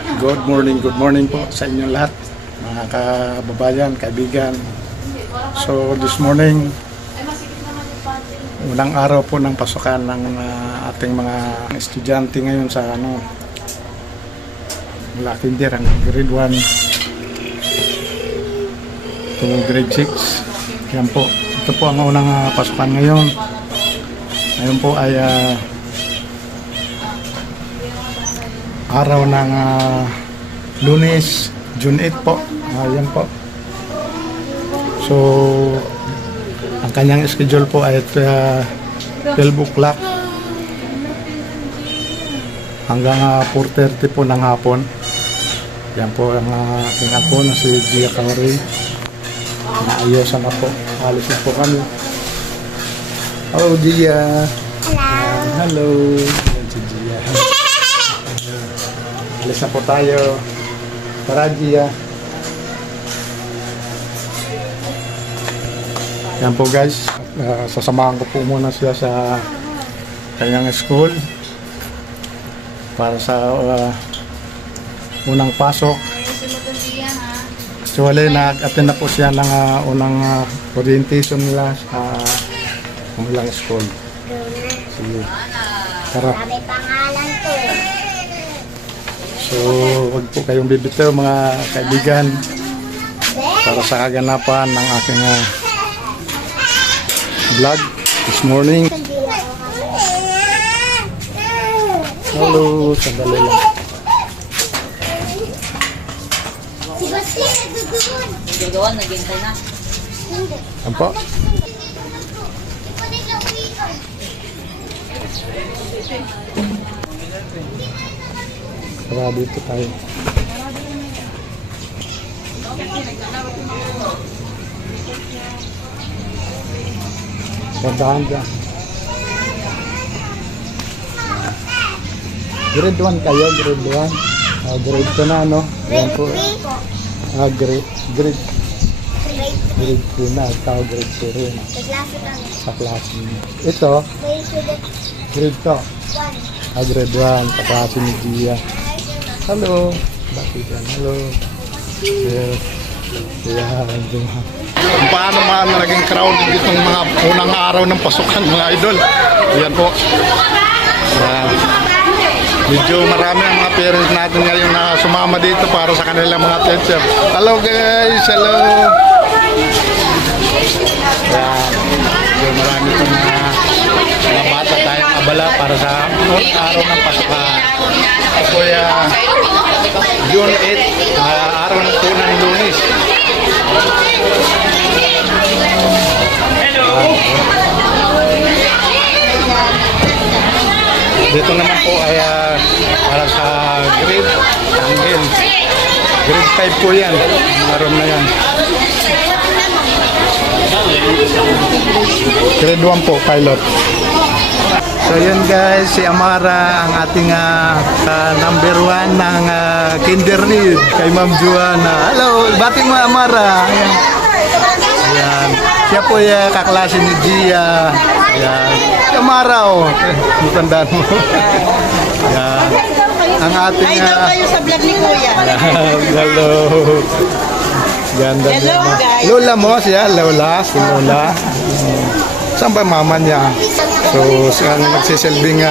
Good morning po sa inyong lahat, mga kababayan, kaibigan. So this morning, unang araw po ng pasukan ng ating mga estudyante ngayon sa mula kinder hanggang grade 1 to grade 6. Yan po, ito po ang unang pasukan ngayon. Ngayon po ay araw ng Lunes, June 8 po. Ayan po. So, ang kanyang schedule po ay 12 o'clock hanggang 4:30 po ng hapon. Yan po ang aking apo na si Gia Kauri. Naayosan na po. Alis na po kami. Hello, Gia. Hello. Hello, si Gia. Alis na po tayo. Tara, Gia. Yan po guys. Sasamahan ko po muna siya sa kanyang school para sa unang pasok. Actually, nag-attend na po siya ng unang orientation nila sa kanilang school. Sige. Tara. Sabi pangalan ko. So, wag po kayong bibitaw mga kaibigan para sa kaganapan ng aking vlog this morning. Hello, sandali lang. Si Basti, nagdudugon. Nagdudugon, naghintay na. Hindi. Ano po? Di pa nila uwian. Tara, dito tayo. Bandahan dyan. Grade 1 kayo, grade 1. Grade 2 na, no? Yan po. Grade 3 na. Ikaw, grade 2 rin. Sa klase kami. Sa klase niyo. Ito, grade 2. 1. Grade 1. Sa klase ni Gia. Hello. Bakit yan? Hello. Yes. Yan. Kung paano naging crowded itong mga unang araw ng pasukan, mga idol. Yan po. Medyo marami ang mga parents natin ngayon na sumama dito para sa kanilang mga teacher. Hello guys! Hello! Yan. Medyo marami itong mga bata tayong abala para sa unang araw ng pasukan. Ito po June 8, araw ng unang Lunes. Dito naman po ay para sa grade Tanggel. Grade 5 po yan. Maroon na yan. Grade 1 po, pilot. So yun guys, si Amara ang ating number 1 ng kinder lead kay Ma'am Juana. Hello, bati mo Amara. Ayan. Ayan. Siya po yung kaklase ni Gia. Ayan. Amara oh. Matandaan mo. Ayan. Ang ating Idol kayo sa vlog ni Kuya. hello. Ganda Hello, niya. guys. Lola mo siya, Lola. Si Lola. Saan ba mama niya? So, ang nagsisilbing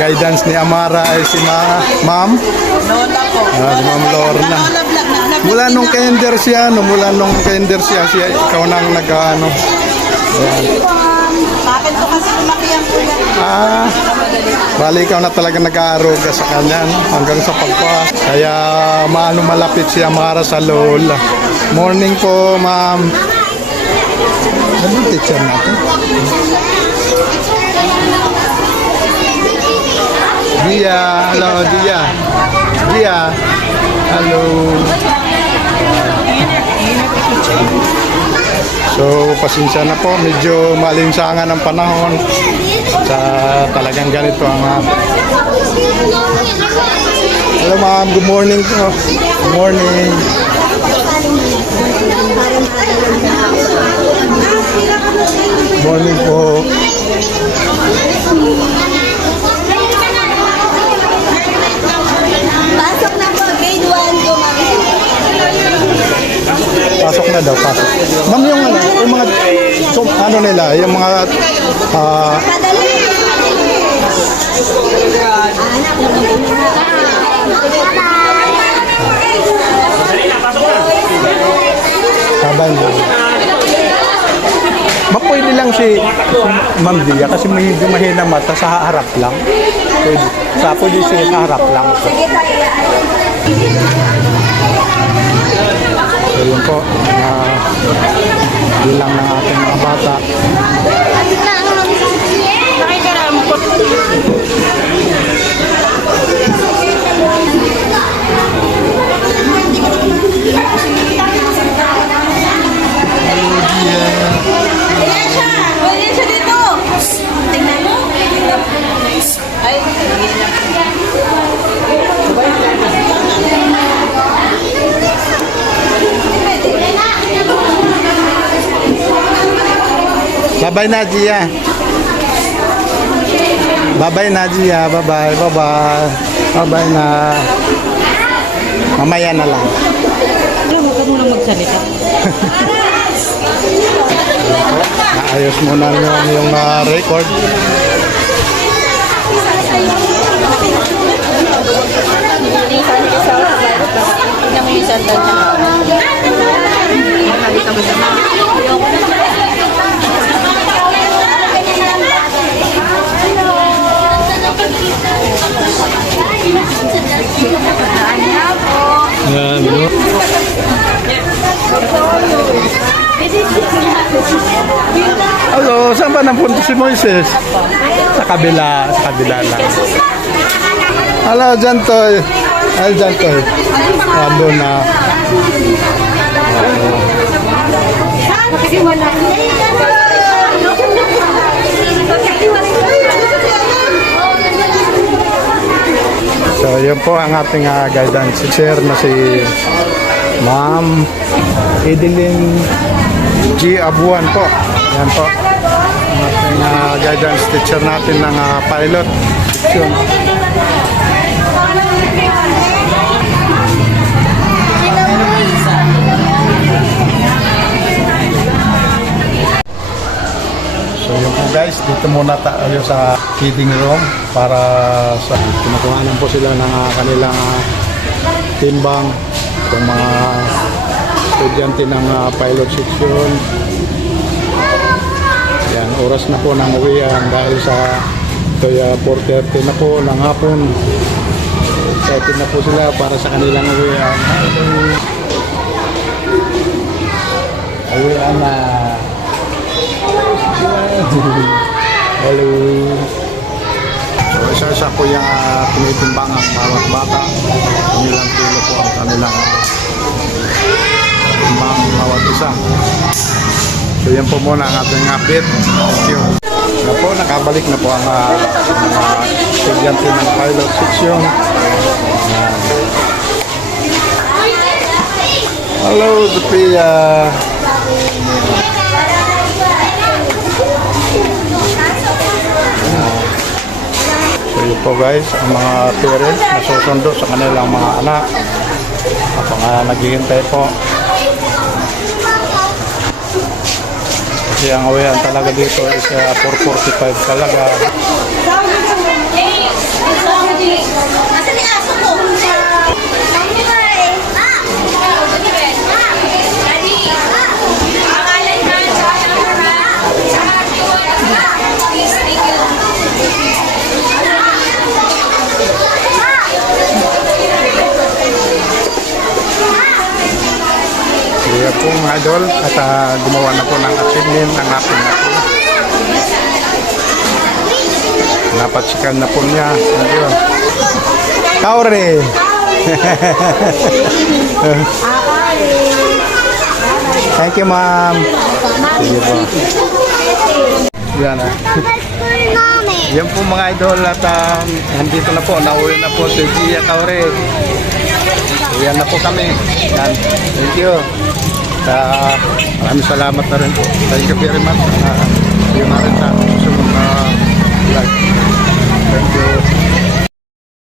guidance ni Amara ay si Ma'am. Lola po. Si Ma'am Lorna. Mula nung kinder siya, siya ikaw nang nag-ano. Sa akin po kasi lumaki ang Kuya. Bali ikaw na talaga nag-aaruga sa kanya hanggang sa pagpas. Kaya malapit si Amara sa Lola. Morning po, Ma'am. Ano yung teacher natin? Dia, hello Dia. Dia, hello. So, pasensya na po. Medyo malinsangan ang panahon. Sa talagang ganito ang hello ma'am, good morning po. Good morning. Morning po. Basta na daw pasok. Ma'am, yung mga, ano nila, yung mga, sabay na. Ma'am, pwede lang si Ma'am Dia kasi medyo mahina mata sa harap lang. Pwede siya sa harap lang. So yun po, bilang ng ating mga bata. Ayan siya! Pwede siya dito! Tingnan mo. Ay, Bye-bye Nadia. Bye-bye Nadia. Bye-bye. Bye-bye. Bye-bye na. Mamaya na lang. huwag ka munang magsalita. Naayos muna yung record. Tingnan mo yung sandal niya. Halika mo sa mga. Yan. No? Hello, saan ba napunta si Moises? Sa kabila lang. Hello, Jantoy. Ay, Jantoy. Ando na. So, yun po ang ating guidance teacher na si Ma'am Edeline G. Abuan po. Yan po. Ang ating guidance teacher natin ng pilot section. So yun po guys, dito muna tayo sa feeding room para sa kinukuhanan po sila ng kanilang timbang itong mga estudyante ng pilot section. Yan, oras na po ng uwian dahil sa ito 4:30 na po ng hapon. Excited na po sila para sa kanilang uwian. Uwian na. Hello. So, isa-isa po yung tinitimbang ang bawat bata. Kanilang kilo po ang kanilang timbang bawat isa. So yan po muna ang ating update. Thank you. Na po, nakabalik na po ang mga estudyante ng pilot section. Hello, Sophia. So yun po guys, ang mga parents na susundo sa kanilang mga anak habang naghihintay po. Kasi ang uwian talaga dito is 4:45 talaga. Asan yung aso ko? Kaya po mga idol at gumawa na po ng achievement ang ating ako. Napatsikan na po niya. Ayun. Kaure! Thank you, ma'am. Sige po. Yan na. Yan po mga idol at nandito na po. Nauwi na po si Gia Kaure. Yan na po kami. Yan. Thank you. Maraming salamat na rin po. Thank you very much. Yun na rin sa susunod na vlog. Thank you.